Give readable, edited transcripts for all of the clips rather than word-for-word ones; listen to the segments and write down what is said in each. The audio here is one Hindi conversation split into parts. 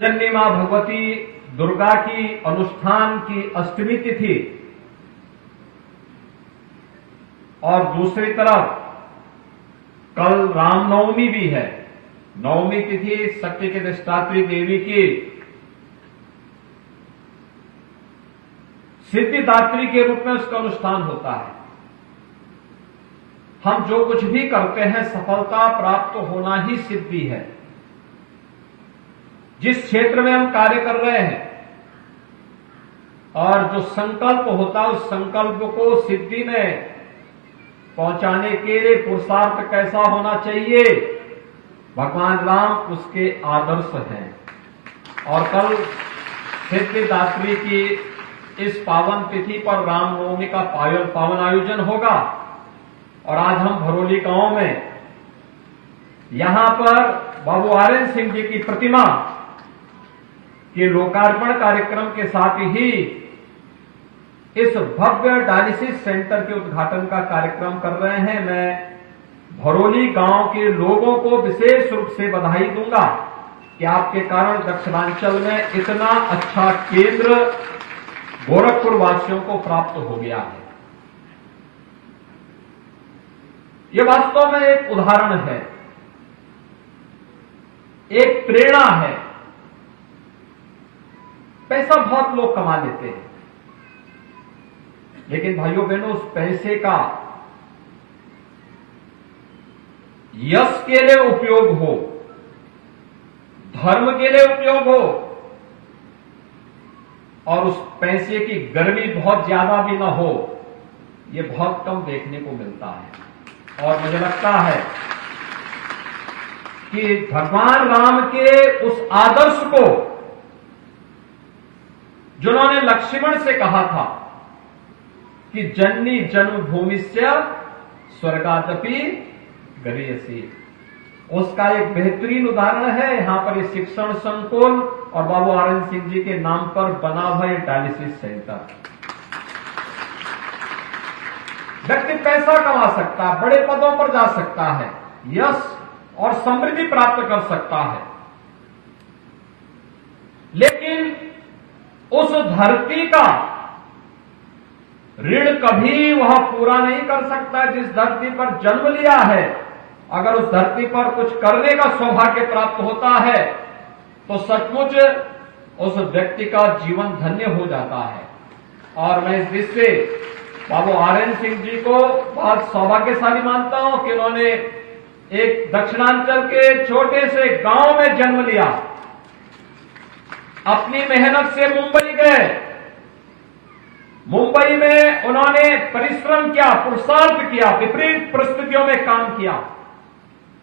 जननी मां भगवती दुर्गा की अनुष्ठान की अष्टमी तिथि और दूसरी तरफ कल रामनवमी भी है। नवमी तिथि सत्य के अधिष्ठात्री देवी की सिद्धिदात्री के रूप में उसका अनुष्ठान होता है। हम जो कुछ भी करते हैं सफलता प्राप्त होना ही सिद्धि है। जिस क्षेत्र में हम कार्य कर रहे हैं और जो संकल्प होता है उस संकल्प को सिद्धि में पहुंचाने के लिए पुरुषार्थ कैसा होना चाहिए, भगवान राम उसके आदर्श हैं। और कल सिद्धिदात्री की इस पावन तिथि पर रामनवमी का पावन आयोजन होगा और आज हम भरोली गांव में यहां पर बाबू आर्यन सिंह जी की प्रतिमा के लोकार्पण कार्यक्रम के साथ ही इस भव्य डायलिसिस सेंटर के उद्घाटन का कार्यक्रम कर रहे हैं। मैं भरोली गांव के लोगों को विशेष रूप से बधाई दूंगा कि आपके कारण दक्षिणांचल में इतना अच्छा केंद्र गोरखपुर वासियों को प्राप्त हो गया है। यह वास्तव में एक उदाहरण है, एक प्रेरणा है। पैसा बहुत लोग कमा लेते हैं, लेकिन भाइयों बहनों उस पैसे का यश के लिए उपयोग हो, धर्म के लिए उपयोग हो और उस पैसे की गर्मी बहुत ज्यादा भी ना हो, यह बहुत कम देखने को मिलता है। और मुझे लगता है कि भगवान राम के उस आदर्श को जिन्होंने लक्ष्मण से कहा था कि जननी जन्मभूमिस्य स्वर्गादपि गरीयसी, उसका एक बेहतरीन उदाहरण है यहां पर ये शिक्षण संकुल और बाबू आर्यन सिंह जी के नाम पर बना हुआ ये डायलिसिस सेंटर। व्यक्ति पैसा कमा सकता है, बड़े पदों पर जा सकता है, यश और समृद्धि प्राप्त कर सकता है, लेकिन उस धरती का ऋण कभी वह पूरा नहीं कर सकता जिस धरती पर जन्म लिया है। अगर उस धरती पर कुछ करने का सौभाग्य प्राप्त होता है तो सचमुच उस व्यक्ति का जीवन धन्य हो जाता है। और मैं इस दृष्टि से बाबू आर्यन सिंह जी को बहुत सौभाग्यशाली मानता हूं कि उन्होंने एक दक्षिणांचल के छोटे से गांव में जन्म लिया, अपनी मेहनत से मुंबई गए, मुंबई में उन्होंने परिश्रम किया, पुरुषार्थ किया, विपरीत परिस्थितियों में काम किया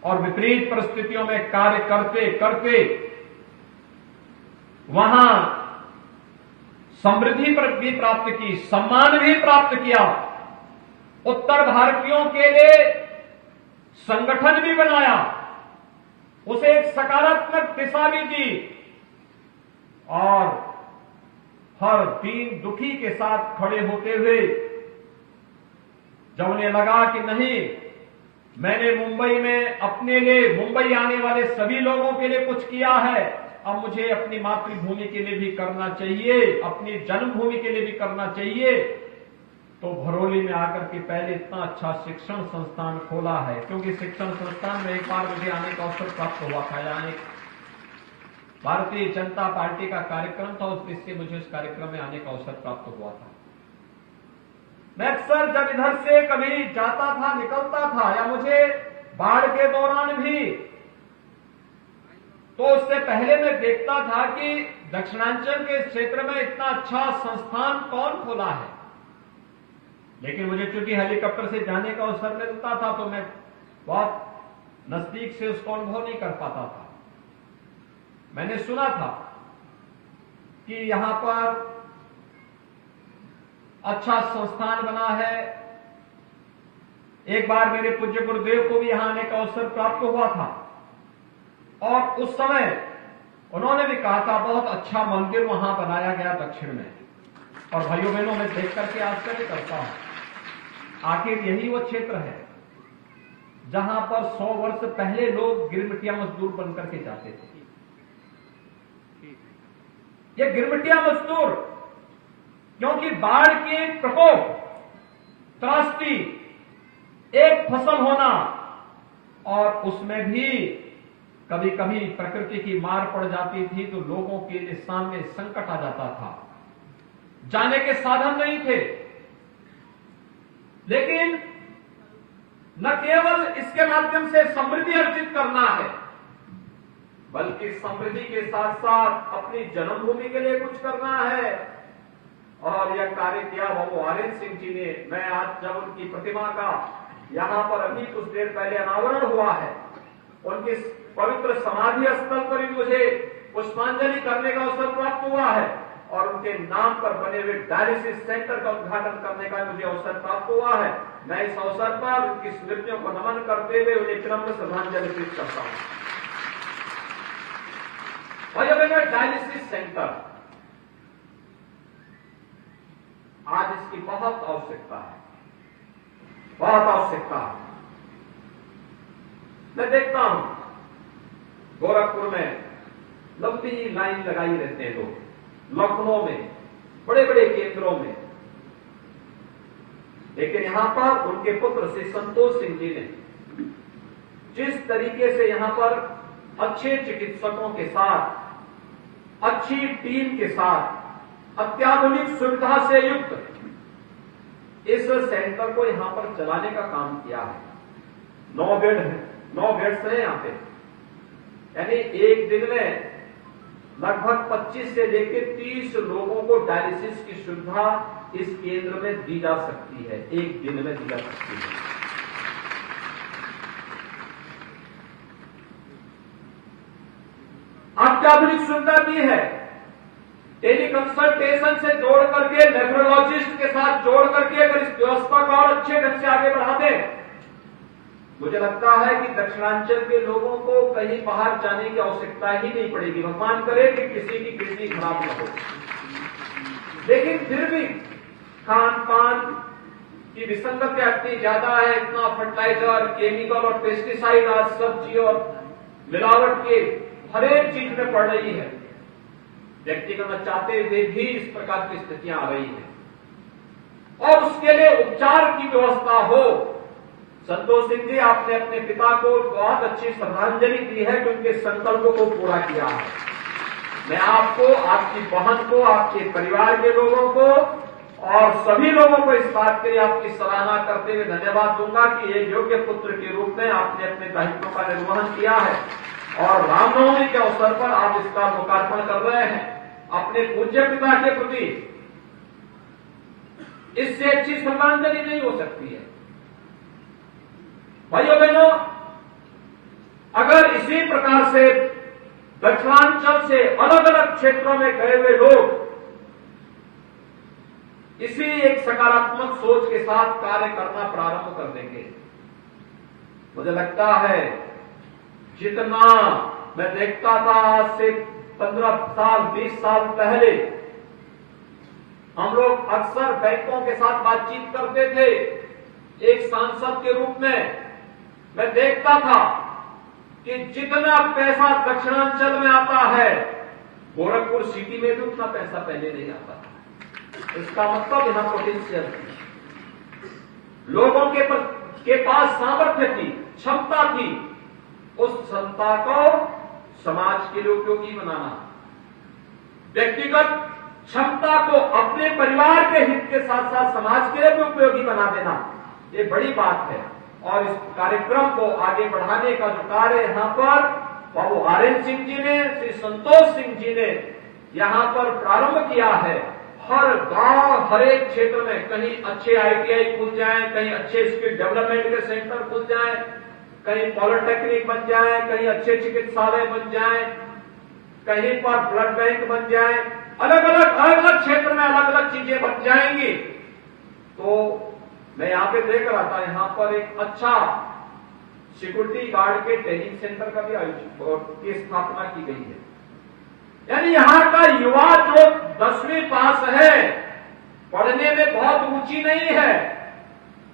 और विपरीत परिस्थितियों में कार्य करते करते वहां समृद्धि भी प्राप्त की, सम्मान भी प्राप्त किया, उत्तर भारतीयों के लिए संगठन भी बनाया, उसे एक सकारात्मक दिशा भी दी और हर दीन दुखी के साथ खड़े होते हुए जब उन्हें लगा कि नहीं, मैंने मुंबई में अपने लिए, मुंबई आने वाले सभी लोगों के लिए कुछ किया है, अब मुझे अपनी मातृभूमि के लिए भी करना चाहिए, अपनी जन्मभूमि के लिए भी करना चाहिए। तो भरोली में आकर के पहले इतना अच्छा शिक्षण संस्थान खोला है, क्योंकि शिक्षण संस्थान में एक बार मुझे आने का अवसर प्राप्त हुआ था। यहाँ एक भारतीय जनता पार्टी का कार्यक्रम था, उस दृष्टि से मुझे उस कार्यक्रम में आने का अवसर प्राप्त हुआ था। मैं अक्सर जब इधर से कभी जाता था, निकलता था, या मुझे बाढ़ के दौरान भी, तो उससे पहले मैं देखता था कि दक्षिणांचल के क्षेत्र में इतना अच्छा संस्थान कौन खोला है। लेकिन मुझे चूंकि हेलीकॉप्टर से जाने का अवसर मिलता था तो मैं बहुत नजदीक से उसको अनुभव नहीं कर पाता था। मैंने सुना था कि यहां पर अच्छा संस्थान बना है। एक बार मेरे पूज्य गुरुदेव को भी यहां आने का अवसर प्राप्त हुआ था और उस समय उन्होंने भी कहा था बहुत अच्छा मंदिर वहां बनाया गया दक्षिण में। और भाइयों बहनों, मैं देख करके आश्चर्य करता हूं, आखिर यही वो क्षेत्र है जहां पर 100 वर्ष पहले लोग गिरमिटिया मजदूर बनकर के जाते थे। ये गिरमिटिया मजदूर, क्योंकि बाढ़ के प्रकोप, त्रासदी, एक फसल होना और उसमें भी कभी कभी प्रकृति की मार पड़ जाती थी तो लोगों के लिए सामने संकट आ जाता था, जाने के साधन नहीं थे। लेकिन न केवल इसके माध्यम से समृद्धि अर्जित करना है, बल्कि समृद्धि के साथ साथ अपनी जन्मभूमि के लिए कुछ करना है। और यह कार्य किया बाबू आर्यन सिंह जी ने। मैं आज जब उनकी प्रतिमा का यहां पर अभी कुछ देर पहले अनावरण हुआ है, उनकी पवित्र समाधि स्थल पर ही मुझे पुष्पांजलि करने का अवसर प्राप्त हुआ है और उनके नाम पर बने हुए डायलिसिस सेंटर का उद्घाटन करने का मुझे अवसर प्राप्त हुआ है। मैं इस अवसर पर उनकी स्मृतियों को नमन करते हुए उन्हें विनम्र श्रद्धांजलि अर्पित करता हूं। डायलिसिस सेंटर आज इसकी बहुत आवश्यकता है, बहुत आवश्यकता है। मैं देखता हूं गोरखपुर में लंबी लाइन लगाई रहते हैं लोग, लखनऊ में बड़े बड़े केंद्रों में, लेकिन यहां पर उनके पुत्र श्री संतोष सिंह जी ने जिस तरीके से यहां पर अच्छे चिकित्सकों के साथ, अच्छी टीम के साथ, अत्याधुनिक सुविधा से युक्त इस सेंटर को यहां पर चलाने का काम किया है। 9 बेड है, 9 बेड्स हैं यहां पे, यानी एक दिन में लगभग 25 से लेकर 30 लोगों को डायलिसिस की सुविधा इस केंद्र में दी जा सकती है, एक दिन में दी जा सकती है। अत्याधुनिक सुविधा भी है, टेली कंसल्टेशन से जोड़ करके, नेफ्रोलॉजिस्ट के साथ जोड़ करके अगर इस व्यवस्था को और अच्छे ढंग से आगे बढ़ा दें, मुझे लगता है कि दक्षिणांचल के लोगों को कहीं बाहर जाने की आवश्यकता ही नहीं पड़ेगी। भगवान करे कि किसी की किडनी खराब न हो, लेकिन फिर भी खान पान की विसंगतियां इतनी ज्यादा है, इतना फर्टिलाइजर, केमिकल और पेस्टिसाइड आज सब्जी और मिलावट के हर एक चीज में पड़ रही है। व्यक्ति करना चाहते हुए भी इस प्रकार की स्थितियां आ रही हैं और उसके लिए उपचार की व्यवस्था हो। संतोष सिंह जी, आपने अपने पिता को बहुत अच्छी श्रद्धांजलि दी है कि उनके संकल्पों को पूरा किया है। मैं आपको, आपकी बहन को, आपके परिवार के लोगों को और सभी लोगों को इस बात के लिए आपकी सराहना करते हुए धन्यवाद दूंगा कि एक योग्य पुत्र के रूप में आपने अपने दायित्वों का निर्वहन किया है और रामनवमी के अवसर पर आप इसका लोकार्पण कर रहे हैं अपने पूज्य पिता के प्रति। इससे अच्छी श्रद्धांजलि नहीं हो सकती है। भाइयों बहनों, अगर इसी प्रकार से दक्षिणांचल से अलग अलग क्षेत्रों में गए हुए लोग इसी एक सकारात्मक सोच के साथ कार्य करना प्रारंभ कर देंगे, मुझे लगता है जितना मैं देखता था आज से 15 साल 20 साल पहले, हम लोग अक्सर बैंकों के साथ बातचीत करते थे। एक सांसद के रूप में मैं देखता था कि जितना पैसा दक्षिणांचल में आता है, गोरखपुर सिटी में भी उतना पैसा पहले नहीं आता था। इसका मतलब यहां पोटेंशियल थी, लोगों के पास सामर्थ्य थी, क्षमता थी। उस क्षमता को समाज के लिए उपयोगी बनाना, व्यक्तिगत क्षमता को अपने परिवार के हित के साथ साथ समाज के लिए भी उपयोगी बना देना, ये बड़ी बात है। और इस कार्यक्रम को आगे बढ़ाने का जो कार्य यहां पर बाबू आर्यन सिंह जी ने, श्री संतोष सिंह जी ने यहां पर प्रारंभ किया है। हर गांव, हर एक क्षेत्र में कहीं अच्छे ITI खुल जाएं, कहीं अच्छे स्किल डेवलपमेंट के सेंटर खुल जाएं, कहीं पॉलिटेक्निक बन जाए, कहीं अच्छे चिकित्सालय बन जाए, कहीं पर ब्लड बैंक बन जाए, अलग अलग क्षेत्र में अलग अलग चीजें बन जाएंगी। तो मैं यहां पे देख रहा था, यहां पर एक अच्छा सिक्योरिटी गार्ड के ट्रेनिंग सेंटर का भी की स्थापना की गई है। यानी यहां का युवा जो 10वीं पास है, पढ़ने में बहुत रुचि नहीं है,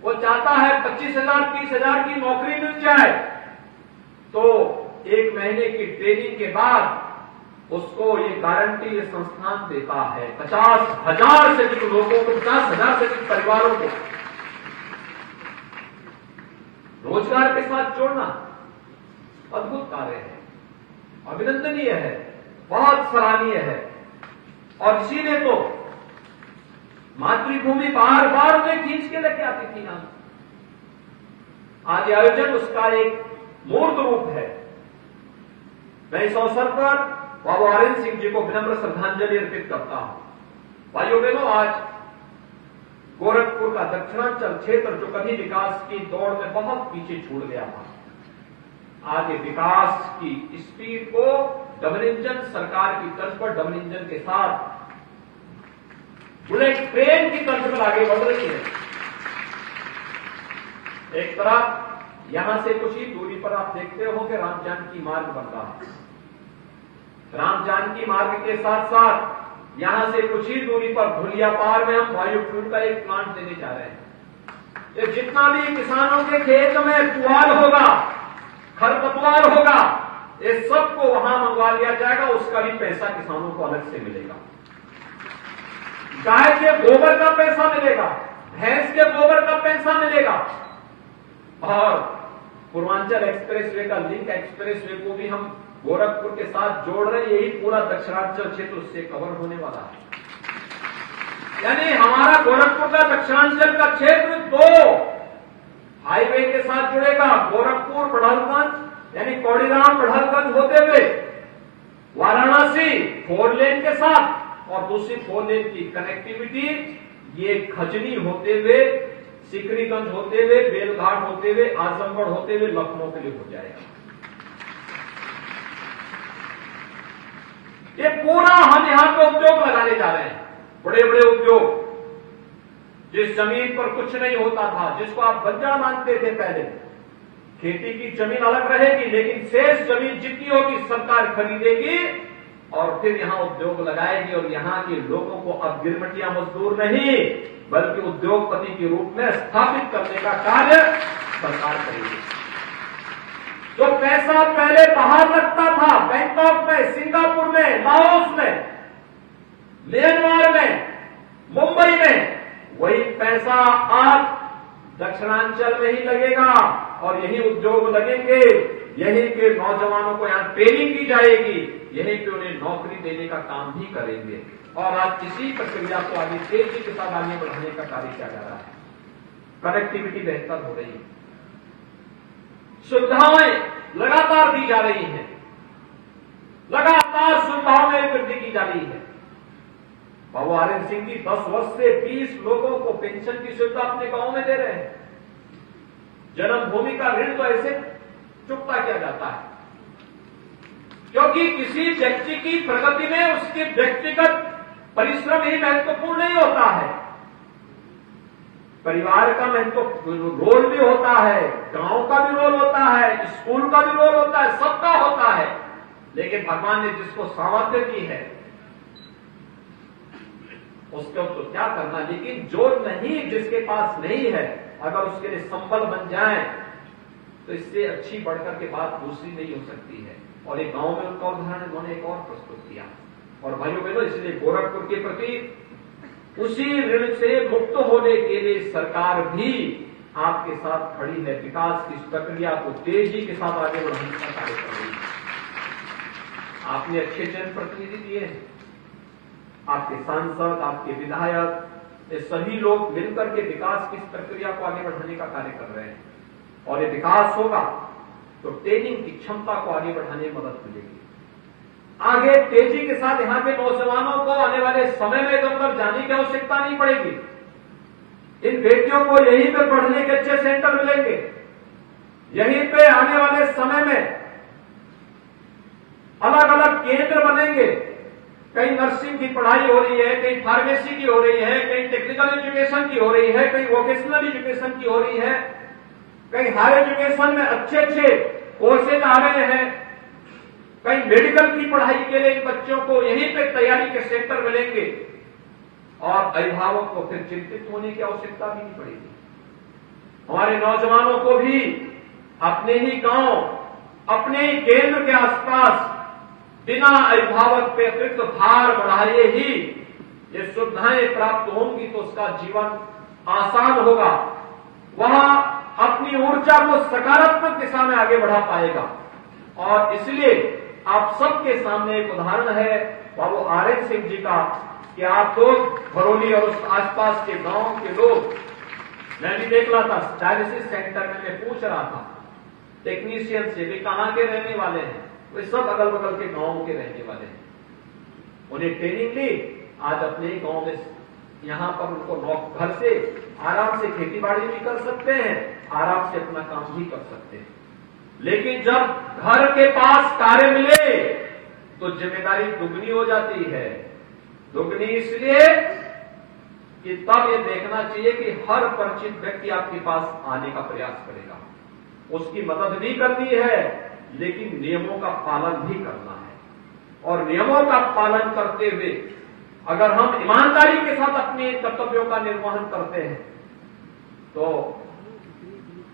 वो चाहता है 25,000 30,000 की नौकरी मिल जाए, तो 1 महीने की ट्रेनिंग के बाद उसको ये गारंटी ये संस्थान देता है 50,000 से अधिक लोगों को, 50,000 से अधिक परिवारों को रोजगार के साथ जोड़ना अद्भुत कार्य है, अभिनंदनीय है, बहुत सराहनीय है। और इसीलिए तो मातृभूमि बार बार उन्हें खींच के लेके आती थी यहां। आज ये आयोजन उसका एक मूर्त रूप है। मैं इस अवसर पर बाबा हरेंद्र सिंह जी को विनम्र श्रद्धांजलि अर्पित करता हूं। भाइयों बहनों, आज गोरखपुर का दक्षिणांचल क्षेत्र जो कभी विकास की दौड़ में बहुत पीछे छूट गया था, आज ये विकास की स्पीड को डबल इंजन सरकार की तर्ज पर डबल इंजन के साथ बुलेट ट्रेन की तर्ज पर आगे बढ़ रही है। एक तरफ यहां से कुछ ही दूरी पर आप देखते हो कि राम जानकी मार्ग बन रहा है। राम जानकी मार्ग के साथ साथ यहां से कुछ ही दूरी पर धुलियापार में हम बायोफ्यूल का एक प्लांट देने जा रहे हैं। ये जितना भी किसानों के खेत में पुआल होगा, खरपतवार होगा, ये सबको वहां मंगवा लिया जाएगा, उसका भी पैसा किसानों को अलग से मिलेगा। गाय के गोबर का पैसा मिलेगा, भैंस के गोबर का पैसा मिलेगा। और पूर्वांचल एक्सप्रेसवे का लिंक एक्सप्रेसवे को भी हम गोरखपुर के साथ जोड़ रहे हैं। यही पूरा दक्षिणांचल क्षेत्र उससे कवर होने वाला है। यानी हमारा गोरखपुर का दक्षिणांचल का क्षेत्र 2 हाईवे के साथ जुड़ेगा। गोरखपुर बढ़लगंज यानी कौड़ीराम बढ़लगंज होते हुए वाराणसी 4 लेन के साथ, और दूसरी 4 लेन की कनेक्टिविटी ये खजनी होते हुए, सिकरीगंज होते हुए, बेलघाट होते हुए, आजमगढ़ होते हुए लखनऊ के लिए हो जाएगा। ये पूरा हम यहां पे उद्योग लगाने जा रहे हैं, बड़े बड़े उद्योग। जिस जमीन पर कुछ नहीं होता था, जिसको आप बंजर मानते थे पहले, खेती की जमीन अलग रहेगी, लेकिन शेष जमीन जितनी होगी सरकार खरीदेगी और फिर यहां उद्योग लगाएगी। और यहां के लोगों को अब गिरमटिया मजदूर नहीं बल्कि उद्योगपति के रूप में स्थापित करने का कार्य सरकार करेगी। जो पैसा पहले बाहर लगता था, बैंकॉक में, सिंगापुर में, लाओस में, म्यांमार में, मुंबई में, वही पैसा आज दक्षिणांचल में ही लगेगा और यही उद्योग लगेंगे। यहीं के नौजवानों को यहां ट्रेनिंग दी जाएगी, यहीं पे उन्हें नौकरी देने का काम भी करेंगे। और आज इसी प्रक्रिया को आगे तेजी के साथ आगे बढ़ाने का कार्य किया जा रहा है। कनेक्टिविटी बेहतर हो रही है, सुविधाएं लगातार दी जा रही हैं, लगातार सुविधाओं में वृद्धि की जा रही है। बाबू हरेंद्र सिंह जी 10 वर्ष से 20 लोगों को पेंशन की सुविधा अपने गांव में दे रहे हैं। जन्मभूमि का ऋण तो ऐसे चुकता किया जाता है, क्योंकि किसी व्यक्ति की प्रगति में उसके व्यक्तिगत परिश्रम ही महत्वपूर्ण नहीं होता है, परिवार का महत्वपूर्ण रोल भी होता है, गांव का भी रोल होता है, स्कूल का भी रोल होता है, सबका होता है। लेकिन भगवान ने जिसको सामर्थ्य दी है उसको तो क्या करना। लेकिन जो नहीं, जिसके पास नहीं है, अगर उसके लिए संबल बन जाए तो इससे अच्छी बढ़कर के बात दूसरी नहीं हो सकती है। और एक गांव में उनका उदाहरण उन्होंने एक और प्रस्तुत किया। और भाइयों बहनों, इसलिए गोरखपुर के प्रति उसी ऋण से मुक्त होने के लिए सरकार भी आपके साथ खड़ी है। विकास की इस प्रक्रिया को तेजी के साथ आगे बढ़ाने का कार्य कर रही है। आपने अच्छे जनप्रतिनिधि दिए हैं, आपके सांसद, आपके विधायक, ये सभी लोग मिलकर के विकास की इस प्रक्रिया को आगे बढ़ाने का कार्य कर रहे हैं। और ये विकास होगा तो ट्रेनिंग की क्षमता को आगे बढ़ाने में मदद मिलेगी। आगे तेजी के साथ यहां के नौजवानों को आने वाले समय में इधर उधर जाने की आवश्यकता नहीं पड़ेगी। इन बेटियों को यहीं पे पढ़ने के अच्छे सेंटर मिलेंगे, यहीं पे आने वाले समय में अलग अलग केंद्र बनेंगे। कहीं नर्सिंग की पढ़ाई हो रही है, कहीं फार्मेसी की हो रही है, कहीं टेक्निकल एजुकेशन की हो रही है, कहीं वोकेशनल एजुकेशन की हो रही है, कहीं हायर एजुकेशन में अच्छे अच्छे कोर्सेज आ रहे हैं, कहीं मेडिकल की पढ़ाई के लिए बच्चों को यहीं पे तैयारी के सेंटर मिलेंगे। और अभिभावक को फिर चिंतित होने की आवश्यकता भी नहीं पड़ेगी। हमारे नौजवानों को भी अपने ही गांव, अपने ही केंद्र के आसपास बिना अभिभावक पे अतिरिक्त भार बढ़ाए ही ये सुविधाएं प्राप्त होंगी तो उसका जीवन आसान होगा, वह अपनी ऊर्जा को सकारात्मक दिशा में आगे बढ़ा पाएगा। और इसलिए आप सबके सामने एक उदाहरण है बाबू आरएन सिंह जी का कि आप लोग भरोली और उस आसपास के गांव के लोग, मैं भी देख रहा था डायलिसिस सेंटर में, मैं पूछ रहा था टेक्नीशियन से वे कहां के रहने वाले हैं, वे सब अगल बगल के गांव के रहने वाले हैं। उन्हें ट्रेनिंग ली, आज अपने गांव में यहां पर उनको घर से आराम से खेती बाड़ी भी कर सकते हैं, आराम से अपना काम भी कर सकते हैं। लेकिन जब घर के पास कार्य मिले तो जिम्मेदारी दुगनी हो जाती है। दुगनी इसलिए कि तब ये देखना चाहिए कि हर परिचित व्यक्ति आपके पास आने का प्रयास करेगा, उसकी मदद भी करनी है, लेकिन नियमों का पालन भी करना है। और नियमों का पालन करते हुए अगर हम ईमानदारी के साथ अपने कर्तव्यों का निर्वहन करते हैं तो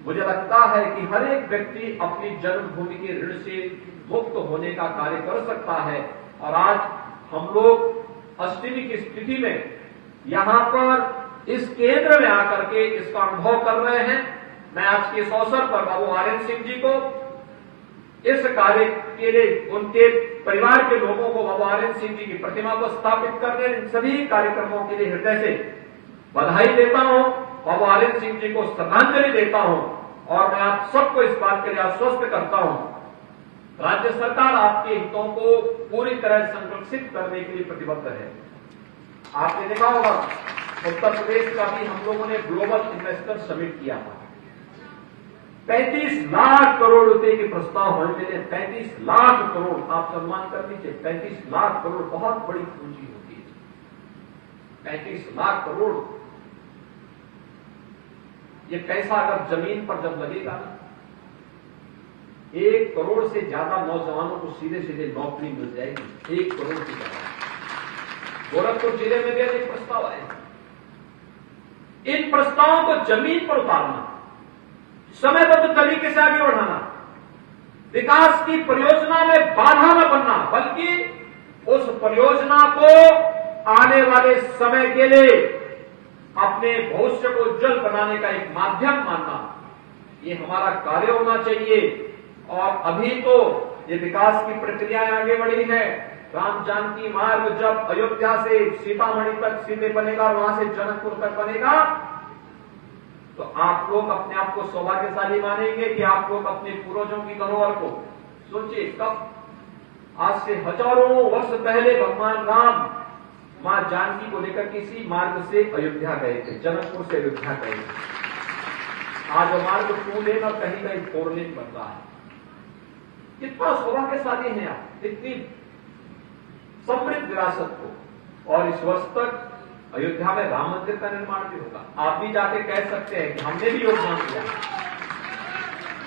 मुझे लगता है कि हर एक व्यक्ति अपनी जन्मभूमि के ऋण से मुक्त होने का कार्य कर सकता है। और आज हम लोग अष्टमी की स्थिति में यहां पर इस केंद्र में आकर के इसका अनुभव कर रहे हैं। मैं आज के इस अवसर पर बाबू आरएन सिंह जी को इस कार्य के लिए उनके परिवार के लोगों को बाबू आरएन सिंह जी की प्रतिमा को स्थापित करने इन सभी कार्यक्रमों के लिए हृदय से बधाई देता हूं, बाबू आरएन सिंह जी को श्रद्धांजलि देता हूं। और मैं आप सबको इस बात के लिए आश्वस्त करता हूं, राज्य सरकार आपके हितों को पूरी तरह संरक्षित करने के लिए प्रतिबद्ध है। आपने देखा होगा उत्तर प्रदेश का भी हम लोगों ने ग्लोबल इन्वेस्टर समिट किया था, 35 लाख करोड़ रुपए के प्रस्ताव होने मिले। 35 लाख करोड़, आप सम्मान कर लीजिए, 35 लाख करोड़ बहुत बड़ी पूंजी होती है। 35 लाख करोड़ ये पैसा अगर जमीन पर जब लगेगा ना, 1 करोड़ से ज्यादा नौजवानों को सीधे सीधे नौकरी मिल जाएगी। 1 करोड़ से ज्यादा गोरखपुर जिले में भी एक प्रस्ताव आए। इन प्रस्तावों को जमीन पर उतारना, समयबद्ध तरीके से आगे बढ़ाना, विकास की परियोजना में बाधा न बनना, बल्कि उस परियोजना को आने वाले समय के लिए अपने भविष्य को उज्जवल बनाने का एक माध्यम मानना, ये हमारा कार्य होना चाहिए। और अभी तो ये विकास की प्रक्रियाएं आगे बढ़ी है। राम जानकी मार्ग जब अयोध्या से सीतामढ़ी तक सीधे बनेगा और वहां से जनकपुर तक बनेगा तो आप लोग अपने आप को सौभाग्यशाली मानेंगे कि आप लोग अपने पूर्वजों की धरोहर को सोचिए। कब, आज से हजारों वर्ष पहले भगवान राम मां जानकी को लेकर किसी मार्ग से अयोध्या गए थे, जनकपुर से अयोध्या गए थे। आज वो मार्ग 2 लेन और कहीं कहीं 4 लेन बन रहा है। कितना सौभाग्यशाली हैं आप, इतनी समृद्ध विरासत को। और इस वर्ष तक अयोध्या में राम मंदिर का निर्माण भी होगा। आप भी जाके कह सकते हैं कि हमने भी योगदान दिया।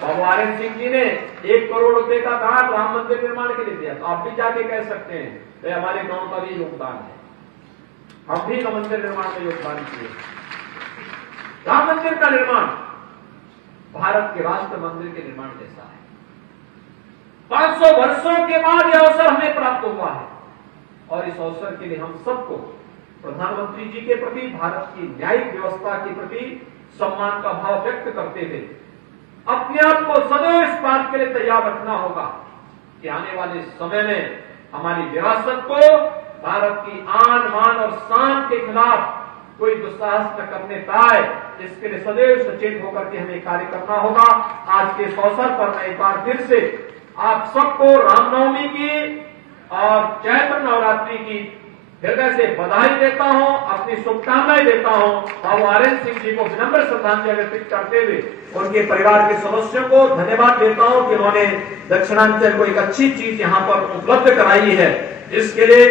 बाबू आरएन सिंह जी ने 1 करोड़ रुपए का दान राम मंदिर निर्माण के लिए दिया, तो आप भी जाके कह सकते हैं तो हमारे गांव का भी योगदान है, हम भी मंदिर निर्माण में योगदान किए। राम मंदिर का निर्माण भारत के राष्ट्र मंदिर के निर्माण जैसा है। 500 वर्षों के बाद यह अवसर हमें प्राप्त हुआ है और इस अवसर के लिए हम सबको प्रधानमंत्री जी के प्रति, भारत की न्यायिक व्यवस्था के प्रति सम्मान का भाव व्यक्त करते हुए अपने आप को सदैव इस बात के लिए तैयार रखना होगा कि आने वाले समय में हमारी विरासत को भारत की आन मान और शान के खिलाफ कोई दुस्साहस न करने पाए, इसके लिए सदैव सचेत होकर के हमें कार्य करना होगा। आज के इस अवसर पर मैं एक बार फिर से आप सबको रामनवमी की और चैत्र नवरात्रि की हृदय से बधाई देता हूं, अपनी शुभकामनाएं देता हूं। बाबू आरएन सिंह जी को विनम्र श्रद्धांजलि अर्पित करते हुए उनके परिवार के सदस्यों को धन्यवाद देता हूं कि उन्होंने दक्षिणांचल को एक अच्छी चीज यहां पर उपलब्ध कराई है। इसके लिए